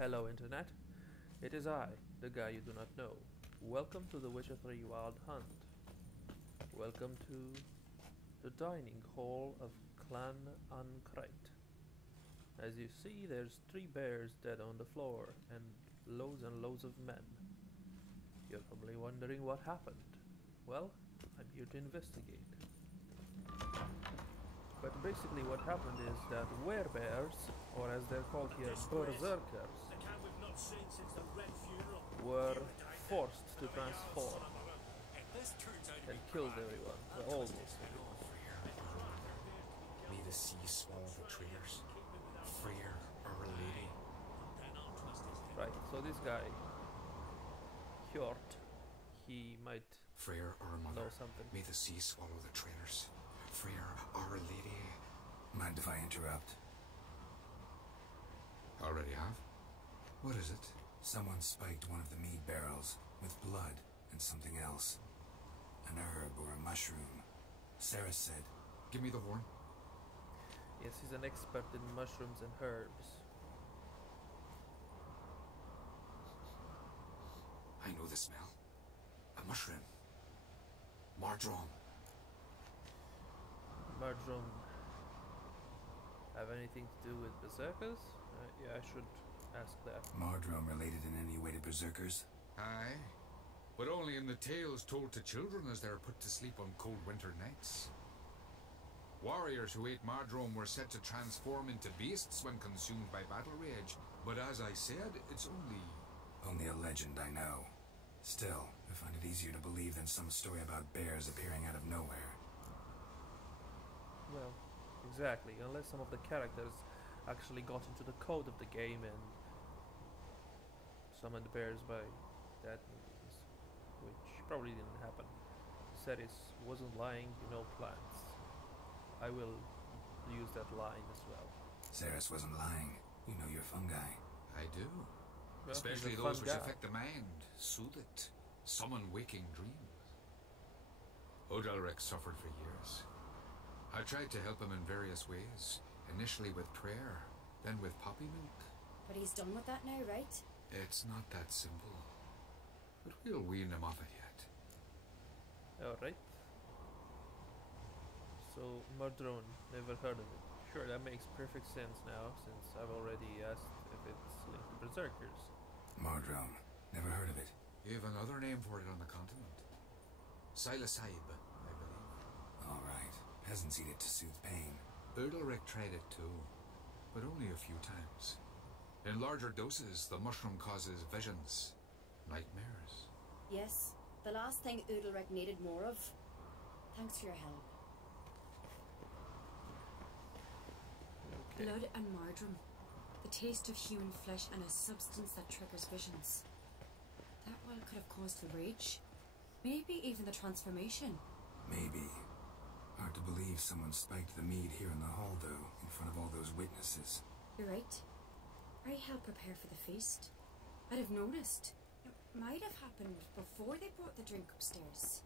Hello Internet, it is I, the guy you do not know. Welcome to the Witcher 3 Wild Hunt. Welcome to the dining hall of Clan and Craite. As you see, there's 3 bears dead on the floor and loads of men. You're probably wondering what happened. Well, I'm here to investigate. But basically what happened is that werebears, or as they're called here, berserkers, were forced to transform and killed everyone, well, almost everyone. May the sea swallow the traitors. Freer, Our Lady. Right, so this guy, Hjort, he might Freer, our mother. know something. May the sea swallow the traitors. Freer, Our Lady. Mind if I interrupt? Already have? What is it? Someone spiked one of the mead barrels with blood and something else. An herb or a mushroom. Cerys said. Give me the horn. Yes, he's an expert in mushrooms and herbs. I know the smell. A mushroom. Mardrome. Mardrome have anything to do with berserkers? Yeah, I should ask that. Mardrome related in any way to berserkers? Aye. But only in the tales told to children as they are put to sleep on cold winter nights. Warriors who ate Mardrome were said to transform into beasts when consumed by battle rage. But as I said, it's only... Only a legend, I know. Still, I find it easier to believe than some story about bears appearing out of nowhere. Well, exactly, unless some of the characters actually got into the code of the game and summoned bears by that means, which probably didn't happen. Cerys wasn't lying, you know plants. I will use that line as well. Cerys wasn't lying. You know your fungi. I do. Well, especially he's a those fun which guy. affect the mind, soothe it, summon waking dreams. Odalric suffered for years. I tried to help him in various ways, initially with prayer, then with poppy milk. But he's done with that now, right? It's not that simple, but we'll wean him off it yet. Alright. So, Mardrone, never heard of it. Sure, that makes perfect sense now, since I've already asked if it's linked to berserkers. Mardrome. Never heard of it. You have another name for it on the continent. Silasaib, I believe. Alright. Peasants eat it to soothe pain. Odalric tried it too, but only a few times. In larger doses, the mushroom causes visions, nightmares. Yes, the last thing Udalric needed more of. Thanks for your help. Okay. Blood and Mardrome. The taste of human flesh and a substance that triggers visions. That well could have caused the rage. Maybe even the transformation. Maybe. Hard to believe someone spiked the mead here in the hall, though, in front of all those witnesses. You're right. I helped prepare for the feast. I'd have noticed. It might have happened before they brought the drink upstairs.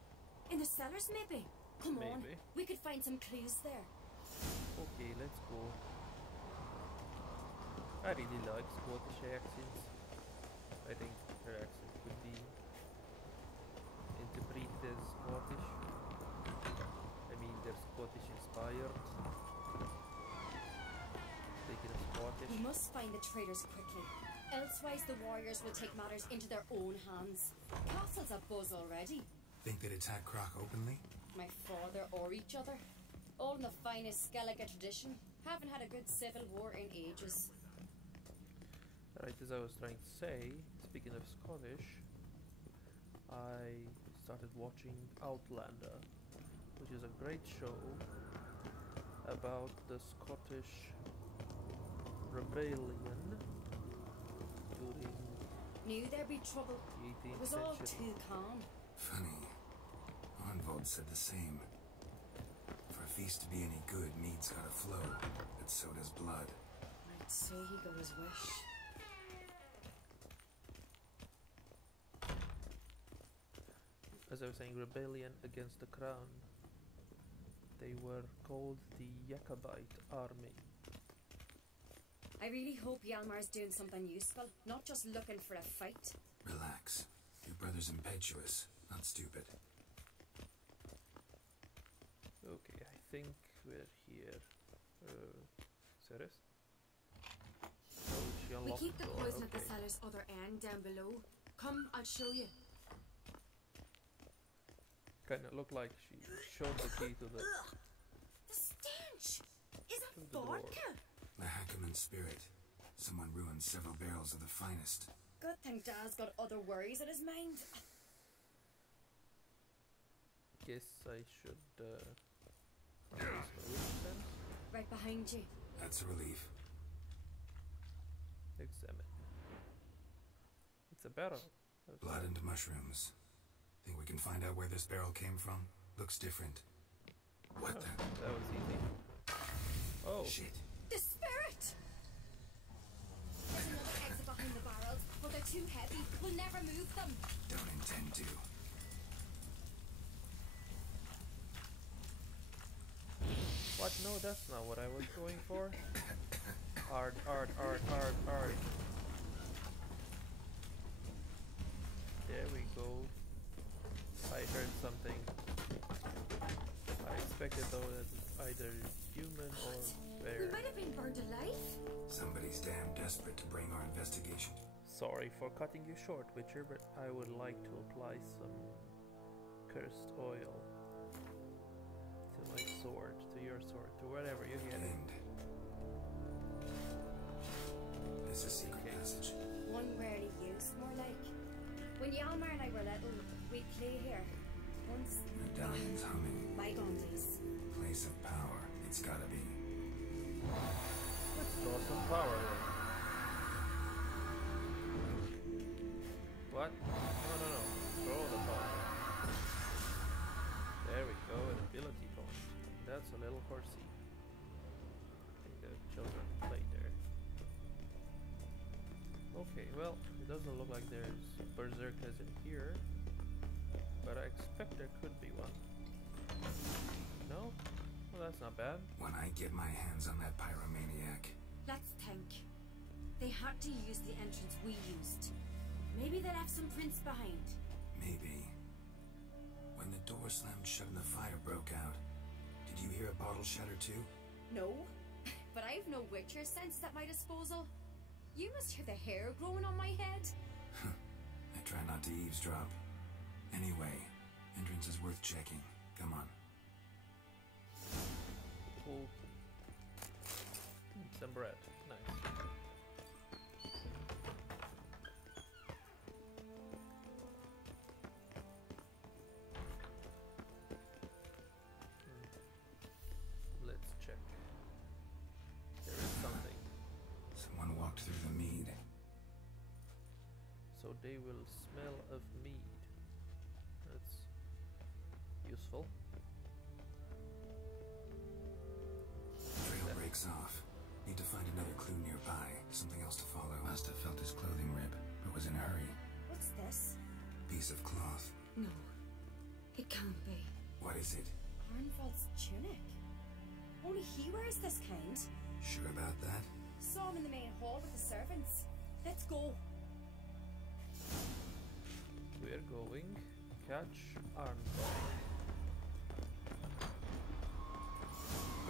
In the cellars, maybe? Come on, Maybe. we could find some clues there. Okay, let's go. I really like Scottish accents. I think her accent could be interpreted as Scottish. I mean, they're Scottish inspired. Speaking of Scottish. We must find the traitors quickly. Elsewise, the warriors will take matters into their own hands. Castle's abuzz already. Think they'd attack Crach openly? My father or each other. All in the finest Skellige tradition. Haven't had a good civil war in ages. Right, as I was trying to say, speaking of Scottish, I started watching Outlander, which is a great show about the Scottish rebellion during Knew there'd be trouble. the 18th It was all century. too calm. Funny. Arnvold said the same. For a feast to be any good, mead's gotta flow, but so does blood. I'd say he got his wish. As I was saying, rebellion against the crown. They were called the Jacobite army. I really hope Hjalmar's doing something useful, not just looking for a fight. Relax. Your brother's impetuous, not stupid. Okay, I think we're here. Cerys? Oh, she We unlocked keep the door. poison at the Okay. cellar's other end down below. Come, I'll show you. Kinda looked like she showed the key to the Ugh! The stench! Is To that the door. vodka? The Hackerman spirit. Someone ruined several barrels of the finest. Good thing Dad's got other worries in his mind. Guess I should increase my witch sense. Right behind you. That's a relief. Examine. It's a barrel. That's Blood and mushrooms. Think we can find out where this barrel came from? Looks different. What the? That was easy. Oh, Shit. The spirit! There's another exit behind the barrels, but they're too heavy. We'll never move them. Don't intend to. what? No, that's not what I was going for. Ard. There we go. I heard something. I expected though that it's either human or We bear. might have been burned alive. Somebody's damn desperate to bring our investigation. Sorry for cutting you short, Witcher, but I would like to apply some cursed oil to my sword, to your sword, to wherever you get it. Aimed. It's a secret Okay. passage. One rarely used, more like. When Hjalmar and I were little, we'd play here. Once, Medallion's humming. bygone days. Place of power. It's gotta be. Let's draw some power then. What? No. Throw the power. There we go, an ability point. That's a little horsey. I think the children played there. Okay, well, it doesn't look like there's berserkers in here, but I expect there could be one. No? Well, that's not bad. When I get my hands on that pyromaniac. Let's think. They had to use the entrance we used. Maybe they left some prints behind. Maybe. When the door slammed shut and the fire broke out, did you hear a bottle shatter too? No, but I've no Witcher sense at my disposal. You must hear the hair growing on my head. I try not to eavesdrop. Anyway, entrance is worth checking. Come on. Cool. Some bread. Nice. Let's check. There is something. Someone walked through the mead. So they will smell of mead. That's useful. Trail breaks off. Need to find another clue nearby. Something else to follow. Must have felt his clothing rip, but was in a hurry. What's this? Piece of cloth. No, it can't be. What is it? Arnvald's tunic. Only he wears this kind. Sure about that? Saw him in the main hall with the servants. Let's go. We're going catch Arnvald.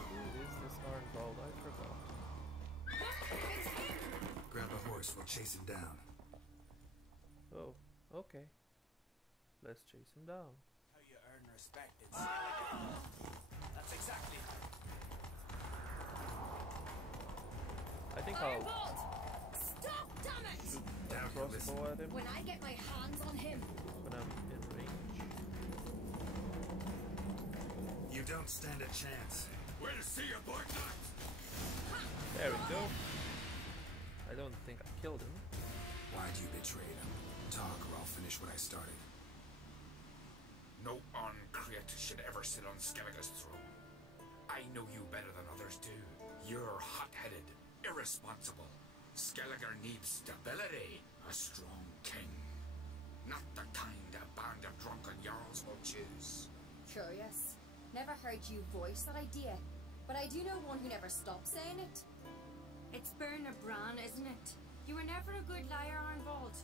Who is this Arnvald? I forgot. Grab a horse, we'll chase him down. Oh, okay. Let's chase him down. How you earn respect in Skellige. That's exactly how. I think I'll Arnvald! Stop, damn it! shoot a Down, crossbow at him When I get my hands on him. when I'm in range. You don't stand a chance. Way to see you, boy nuts! There we go. I don't think I killed him. Why'd you betray them? Talk or I'll finish what I started. No on Craite should ever sit on Skellige's throne. I know you better than others do. You're hot-headed, irresponsible. Skellige needs stability. A strong king. Not the kind a band of drunken jarls will choose. It's Berna Bran, isn't it? You were never a good liar, Arnvold.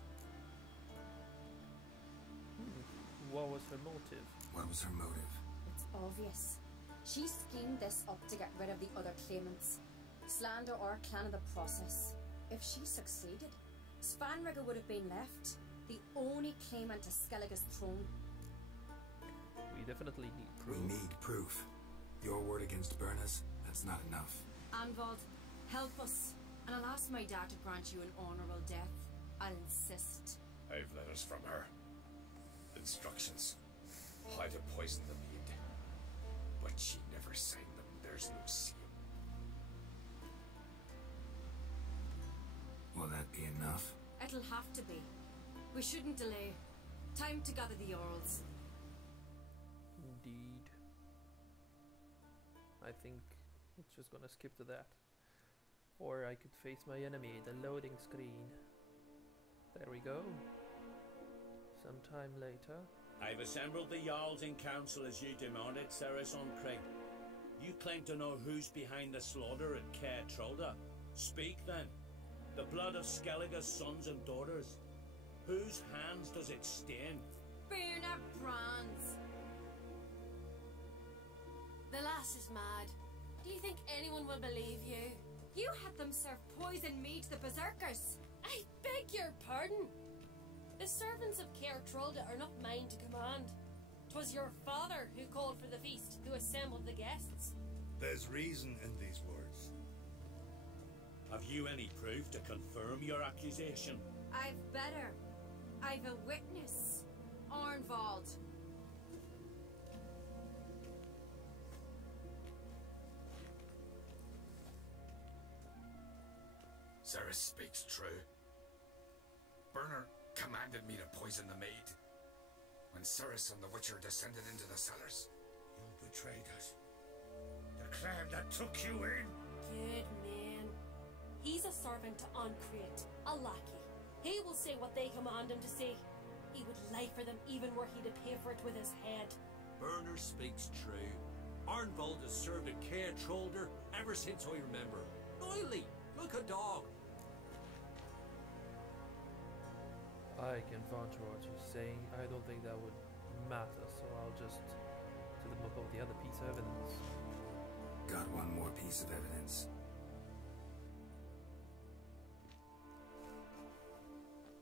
What was her motive? What was her motive? It's obvious. She schemed this up to get rid of the other claimants. Slander our clan in the process. If she succeeded, Svanrigger would have been left, the only claimant to Skellige's throne. We definitely need proof. We need proof. Your word against Berna's, that's not enough. Anvold, help us, and I'll ask my dad to grant you an honourable death. I'll insist. I've letters from her. Instructions. How to poison the mead. But she never signed them. There's no seal. Will that be enough? It'll have to be. We shouldn't delay. Time to gather the Earls. Indeed. I think it's just gonna skip to that. Or I could face my enemy, the loading screen. There we go. Sometime later. I've assembled the Jarls in council as you demanded, Cerys on Craite. You claim to know who's behind the slaughter at Craite. Speak then. The blood of Skellige's sons and daughters. Whose hands does it stain? Berna Bran's. The lass is mad. Do you think anyone will believe you? You had them serve poison mead to the berserkers. I beg your pardon. The servants of Craite are not mine to command. 'Twas your father who called for the feast, who assembled the guests. There's reason in these words. Have you any proof to confirm your accusation? I've better. I've a witness. Arnvold. Cerys speaks true. Berna commanded me to poison the maid. When Cerys and the Witcher descended into the cellars. You betrayed us. The clan that took you in. Good man. He's a servant to Craite, a lackey. He will say what they command him to say. He would lie for them even were he to pay for it with his head. Berner speaks true. Arnvold has served a Craite ever since I remember. Oily, like a dog. I can vouch for what you're saying. I don't think that would matter, so I'll just to them above the other piece of evidence. Got one more piece of evidence.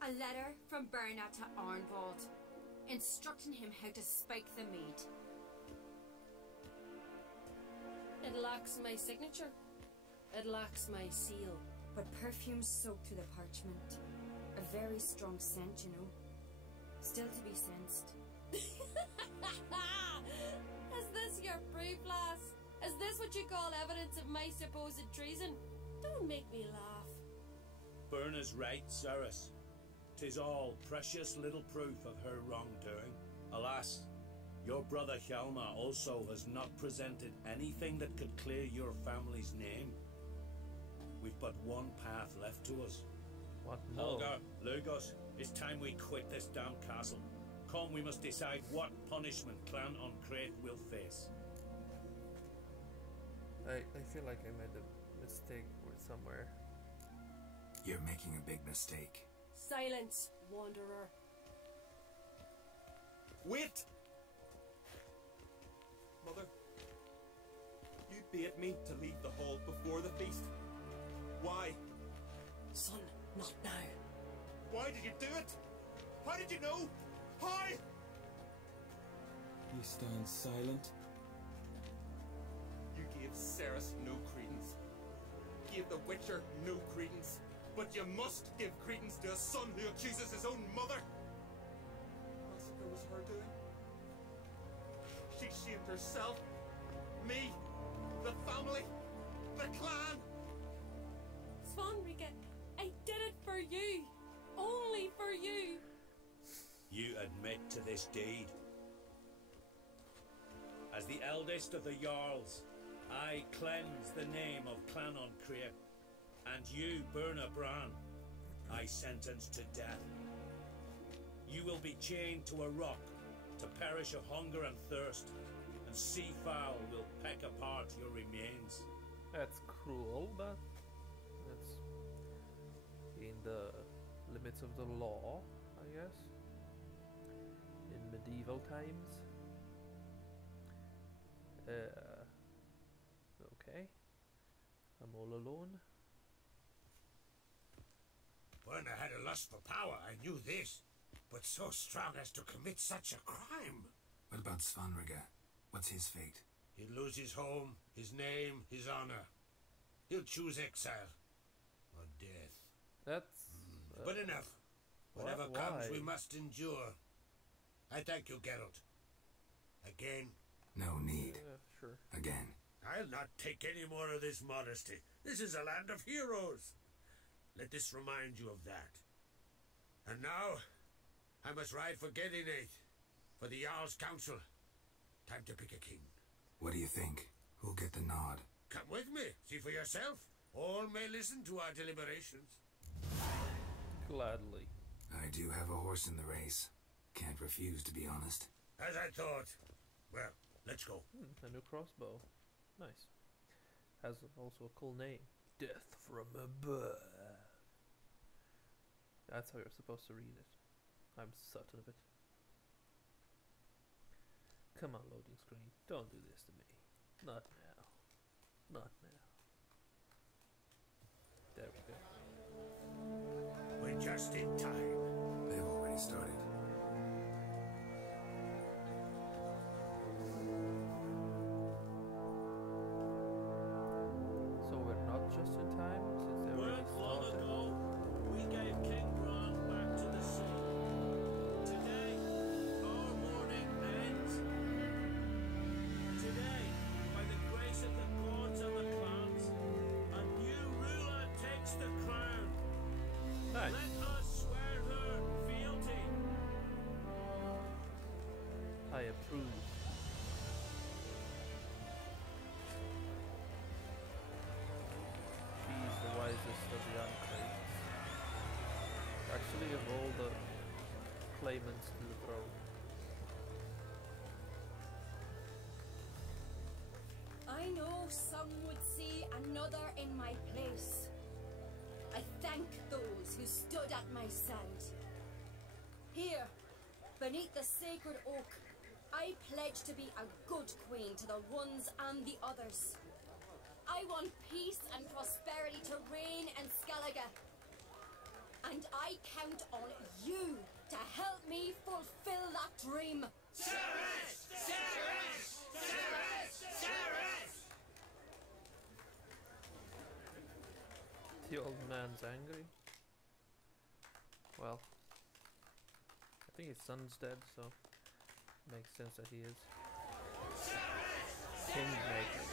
A letter from Berna to Arnvold, instructing him how to spike the mead. It lacks my signature. It lacks my seal. But perfume soaked through the parchment. A very strong scent, you know. Still to be sensed. Is this your proof, lass? Is this what you call evidence of my supposed treason? Don't make me laugh. Berna's right, Cerys. 'Tis all precious little proof of her wrongdoing. Alas, your brother Hjalmar also has not presented anything that could clear your family's name. We've but one path left to us. What more? Holger, Lugos, it's time we quit this damn castle. Come, we must decide what punishment Clan on Craite will face. I feel like I made a mistake somewhere. You're making a big mistake. Silence, wanderer. Wait! Mother, you bade me to leave the hall before the feast. Why? Son, not now. Why did you do it? How did you know? How? He stands silent. You gave Cerys no credence. Gave the Witcher no credence. But you must give credence to a son who accuses his own mother. Massacre was her doing. She shamed herself, me, the family, the clan. Svanrigger, I did it for you. Only for you. You admit to this deed. As the eldest of the Jarls, I cleanse the name of Clan on Craite. And you, Berna Bran, I sentence to death. You will be chained to a rock to perish of hunger and thirst, and seafowl will peck apart your remains. That's cruel, but that's knights of the law, I guess, in medieval times. Okay. I'm all alone. When I had a lust for power, I knew this. But so strong as to commit such a crime. What about Svanrige? What's his fate? He'll lose his home, his name, his honor. He'll choose exile. Or death. That's... but enough. Whatever comes, we must endure. I thank you, Geralt. Again. No need. Sure. Again. I'll not take any more of this modesty. This is a land of heroes. Let this remind you of that. And now, I must ride for Gedinate, for the Jarl's council. Time to pick a king. What do you think? Who'll get the nod? Come with me, see for yourself. All may listen to our deliberations. Gladly. I do have a horse in the race. Can't refuse, to be honest. As I thought. Well, let's go. A new crossbow. Nice. Has also a cool name. Death from above. That's how you're supposed to read it. I'm certain of it. Come on, loading screen. Don't do this to me. Not now. Not now. There we go. We're just in time. They've already started. So we're not just in time since they already started. We gave King Bran back to the sea. Today, our mourning ends. Today, by the grace of the gods and the clans, a new ruler takes the crown. Nice. Let us swear her fealty. I approve. She's the wisest of the unclaimed. Actually, of all the claimants to the throne. I know some would see another in my place. I thank those who stood at my side. Here, beneath the sacred oak, I pledge to be a good queen to the ones and the others. I want peace and prosperity to reign in Skellige. And I count on you to help me fulfill that dream. Cerys! Cerys! Cerys! Cerys! The old man's angry. Well, I think his son's dead, so makes sense that he is. Kingmaker.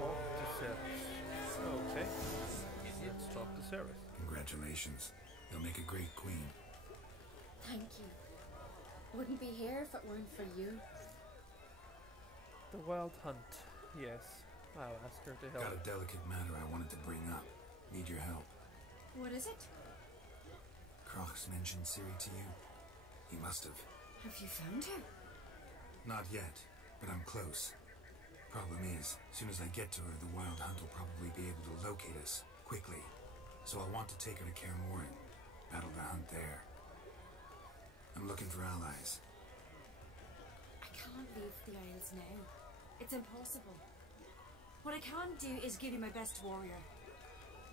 Talk to Cerys. Okay, let's talk to Cerys. Congratulations. You'll make a great queen. Thank you. Wouldn't be here if it weren't for you. The Wild Hunt. Yes, I'll ask her to help. Got a delicate matter I wanted to bring up. Need your help. What is it? Crach's mentioned Cerys to you? He must have. Have you found her? Not yet, but I'm close. Problem is, as soon as I get to her, the Wild Hunt will probably be able to locate us quickly. So I want to take her to Kaer Morhen. Battle the hunt there. I'm looking for allies. I can't leave the Isles now. It's impossible. What I can do is give you my best warrior,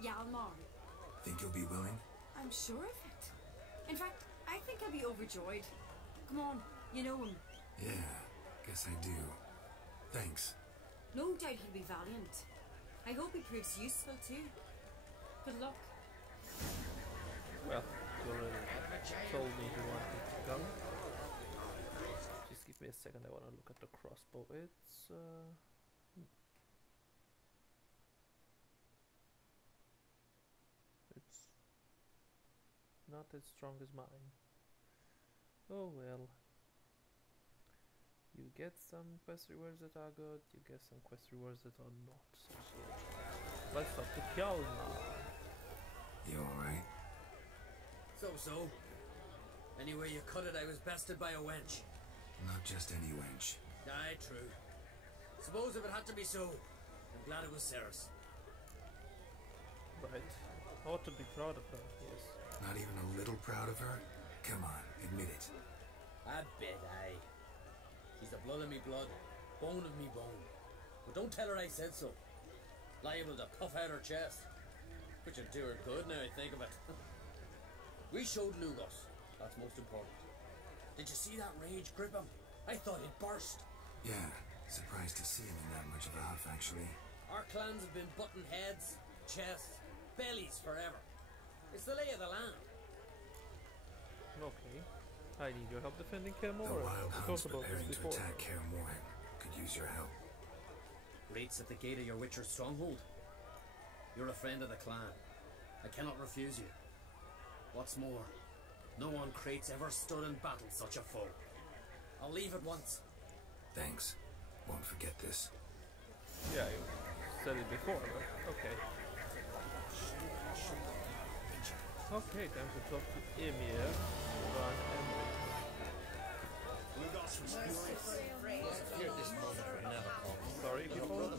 Hjalmar. Think you'll be willing? I'm sure of it. In fact, I think I'll be overjoyed. Come on, you know him. Yeah, guess I do. Thanks. No doubt he'll be valiant. I hope he proves useful too. Good luck. Well, you already told me you wanted to come. Just give me a second, I want to look at the crossbow. It's not as strong as mine. Oh well. You get some quest rewards that are good, you get some quest rewards that are not so good. Let's talk to Hjalmar. You alright? So. Anyway you cut it, I was bested by a wench. Not just any wench. Aye, true. Suppose if it had to be so, I'm glad it was Cerys. Right. I ought to be proud of her, yes. Not even a little proud of her? Come on, admit it. I bet aye. She's the blood of me blood, bone of me bone. But don't tell her I said so. Liable to puff out her chest. Which would do her good now I think of it. We showed Lugos. That's most important. Did you see that rage grip him? I thought he'd burst. Yeah, surprised to see him in that much of a huff, actually. Our clans have been butting heads, chests, bellies forever. It's the lay of the land. Okay. I need your help defending Kaer The Morhen. Wild We Hunt's talked about preparing this to before. attack Kaer Morhen. Could use your help. Rates at the gate of your Witcher's stronghold. You're a friend of the clan. I cannot refuse you. What's more, no one Craite's ever stood in battle such a foe. I'll leave at once. Thanks. Won't forget this. Yeah, you said it before, but okay. Okay, time to talk to Ermion van Emmerich. Sorry, people.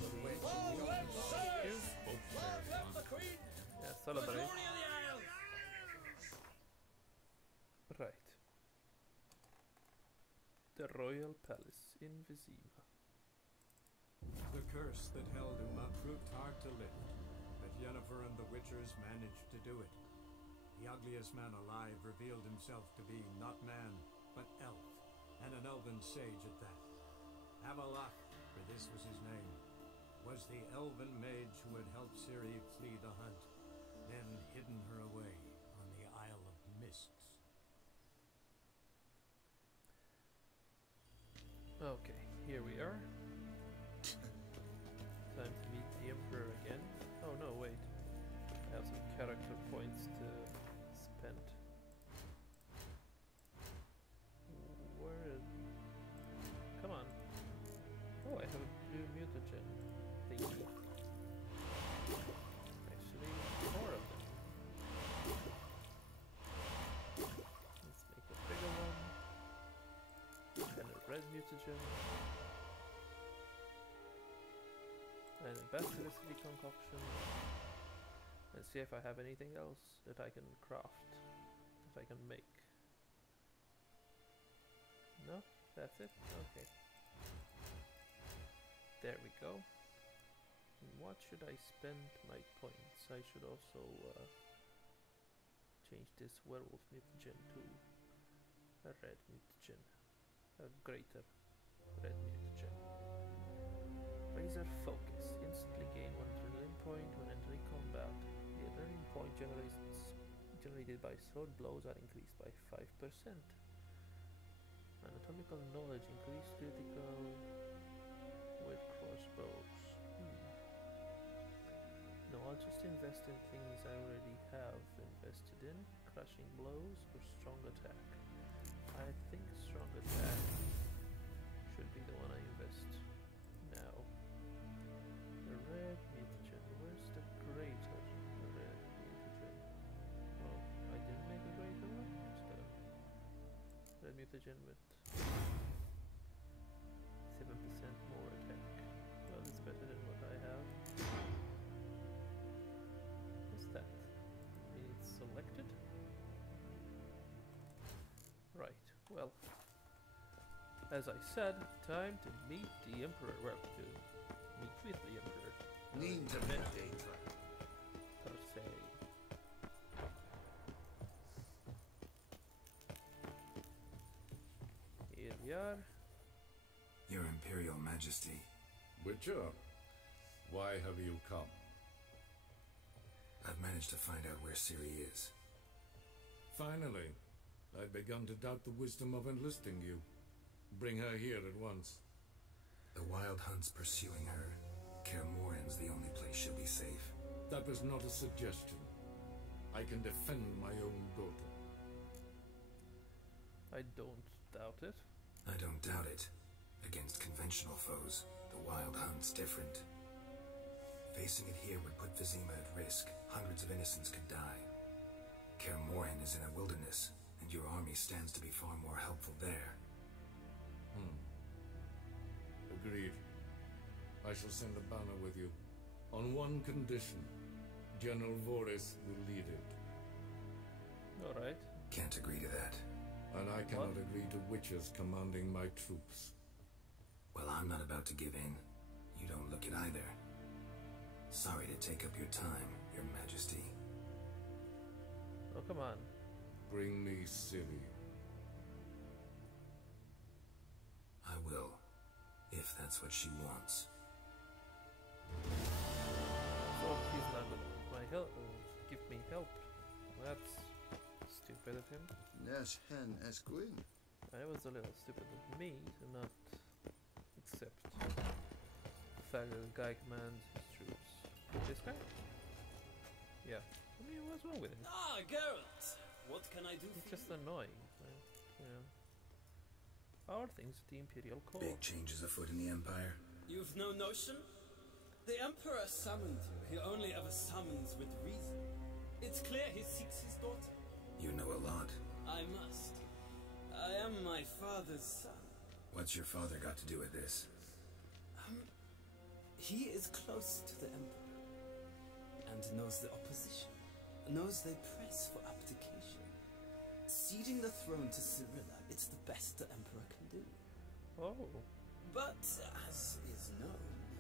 Yeah, celebrate. Right. The Royal Palace in Vizima. The curse that held him up proved hard to lift, but Yennefer and the Witchers managed to do it. The ugliest man alive revealed himself to be not man, but elf, and an elven sage at that. Avalach, for this was his name, was the elven mage who had helped Ciri flee the hunt, then hidden her away on the Isle of Mists. Okay, here we are. Time to meet the Emperor again. Oh no, wait. I have some character points to spend. Where? Come on. Oh, I have a blue mutagen thingy. Actually, 4 of them. Let's make a bigger one. And a red mutagen. And a basilisk concoction. And see if I have anything else that I can craft, that I can make. No? That's it? Okay. There we go. And what should I spend my points? I should also change this werewolf mutagen to a red mutagen. A greater red mutagen. Razor Focus. Instantly gain 1 adrenaline point when entering combat. The adrenaline point generated by sword blows are increased by 5%. Anatomical knowledge increased critical with crossbows. No, I'll just invest in things I already have invested in. Crushing blows or strong attack. I think strong attack should be the one I invest now. The red mutagen. Where's the greater red mutagen? Oh, I didn't make a greater one? Just a red mutagen with 7% more attack. Well, it's better than what I have. What's that? I mean, it's selected? Right, well, as I said, time to meet the Emperor. Well, to meet with the Emperor. Lean to Vendetta. Per se. Here we are. Your Imperial Majesty. Witcher, why have you come? I've managed to find out where Ciri is. Finally, I'd begun to doubt the wisdom of enlisting you. Bring her here at once. The Wild Hunt's pursuing her. Kaer Morhen's the only place she'll be safe. That was not a suggestion. I can defend my own daughter. I don't doubt it. I don't doubt it. Against conventional foes, the Wild Hunt's different. Facing it here would put Vizima at risk. Hundreds of innocents could die. Kaer Morhen is in a wilderness, and your army stands to be far more helpful there. Agreed. I shall send a banner with you. On one condition. General Voris will lead it. Alright. Can't agree to that. And I cannot agree to witches commanding my troops. Well, I'm not about to give in. You don't look it either. Sorry to take up your time, Your Majesty. Oh, come on. Bring me Ciri. I will, if that's what she wants. So he's not gonna give me help. That's stupid of him. Yes, hen as queen. I was a little stupid of me to not accept the fact that the guy commands his troops. This guy? Yeah. I mean, what's wrong with him? Ah, Geralt! What can I do He's for just you? annoying. Right? Yeah. How are things at the Imperial Court? Big changes afoot in the Empire. You've no notion? The Emperor summoned you. He only ever summons with reason. It's clear he seeks his daughter. You know a lot. I must. I am my father's son. What's your father got to do with this? He is close to the Emperor and knows the opposition, knows they press for abdication. Ceding the throne to Cyrilla, it's the best the Emperor can do. Oh. But, as is known,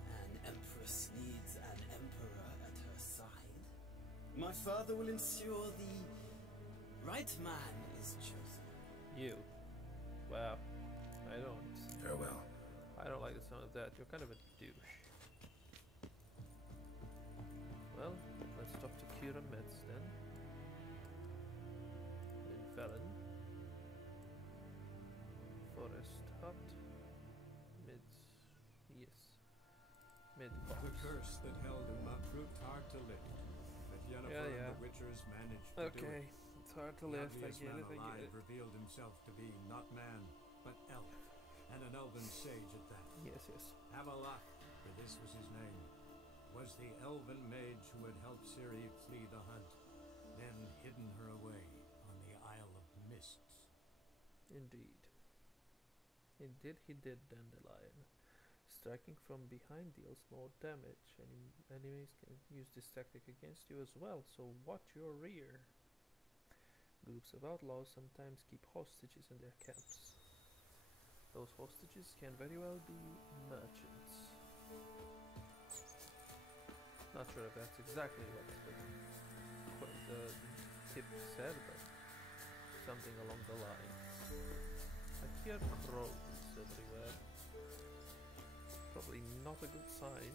an Empress needs an Emperor at her side. My father will ensure the right man is chosen. You. Wow. I don't. Farewell. I don't like the sound of that. You're kind of a douche. Well, let's talk to Kira Metz then. In Felon. Forest Hut. Yes. The curse that held Uma proved hard to lift. But Yennefer and the Witchers managed to do it. It's hard to lift. I The get it. ugliest man alive revealed himself to be not man, but elf, and an elven sage at that. Yes, yes. Avalok, for this was his name, was the elven mage who had helped Ciri flee the hunt, then hidden her away on the Isle of Mists. Indeed. Indeed he did, Dandelion. Striking from behind deals more damage. Enemies can use this tactic against you as well, so watch your rear. Groups of outlaws sometimes keep hostages in their camps. Those hostages can very well be merchants. Not sure if that's exactly what the tip said, but something along the lines. I hear crows everywhere. Probably not a good sign.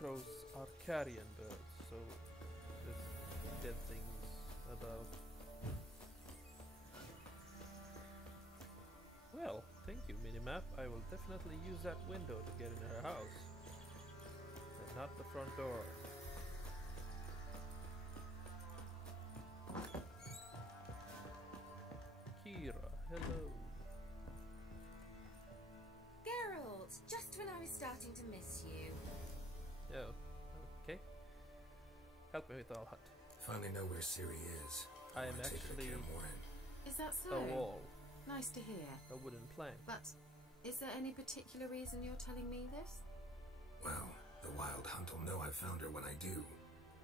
Crows are carrion birds, so there's dead things about. Well, thank you, minimap. I will definitely use that window to get in her house. And not the front door. Kira, hello. Geralt, just when I was starting to miss you. Oh, okay. Help me with all hut. Finally know where Ciri is. I am wanna take her to actually Kaer Morhen. Is that so? a wall, Nice to hear. a wooden plank. But is there any particular reason you're telling me this? Well, the Wild Hunt will know I've found her when I do.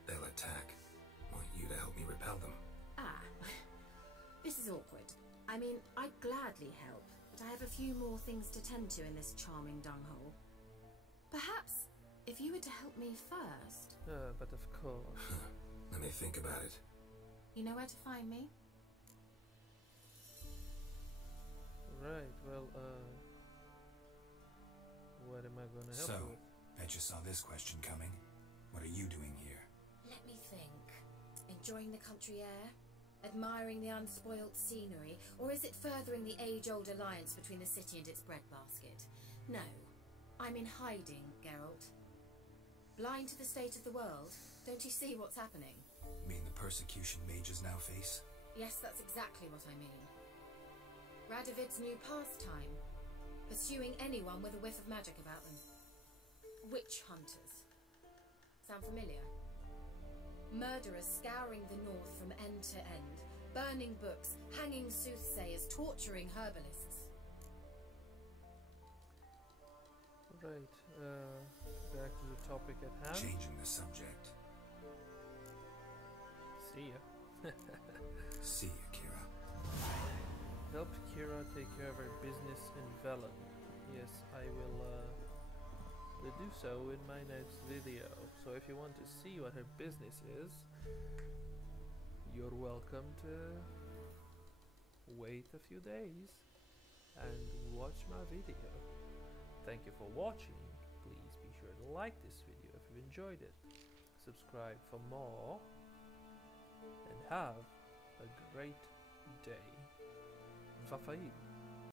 They'll attack. Want you to help me repel them. Ah, this is awkward. I mean, I'd gladly help, but I have a few more things to tend to in this charming dunghole. Perhaps if you were to help me first. But of course. Let me think about it. You know where to find me? Right, well, what am I gonna help So, you with? bet you saw this question coming. What are you doing here? Let me think. Enjoying the country air? Admiring the unspoilt scenery? Or is it furthering the age-old alliance between the city and its breadbasket? No. I'm in hiding, Geralt. Blind to the state of the world? Don't you see what's happening? Mean the persecution mages now face? Yes, that's exactly what I mean. Radovid's new pastime. Pursuing anyone with a whiff of magic about them. Witch hunters. Sound familiar? Murderers scouring the north from end to end. Burning books, hanging soothsayers, torturing herbalists. Right, back to the topic at hand. Changing the subject. See ya. See you, Kira. Helped Kira take care of her business in Velen. Yes, I will do so in my next video. So if you want to see what her business is, you're welcome to wait a few days and watch my video. Thank you for watching. Please be sure to like this video if you enjoyed it. Subscribe for more. And have a great day. Fafait.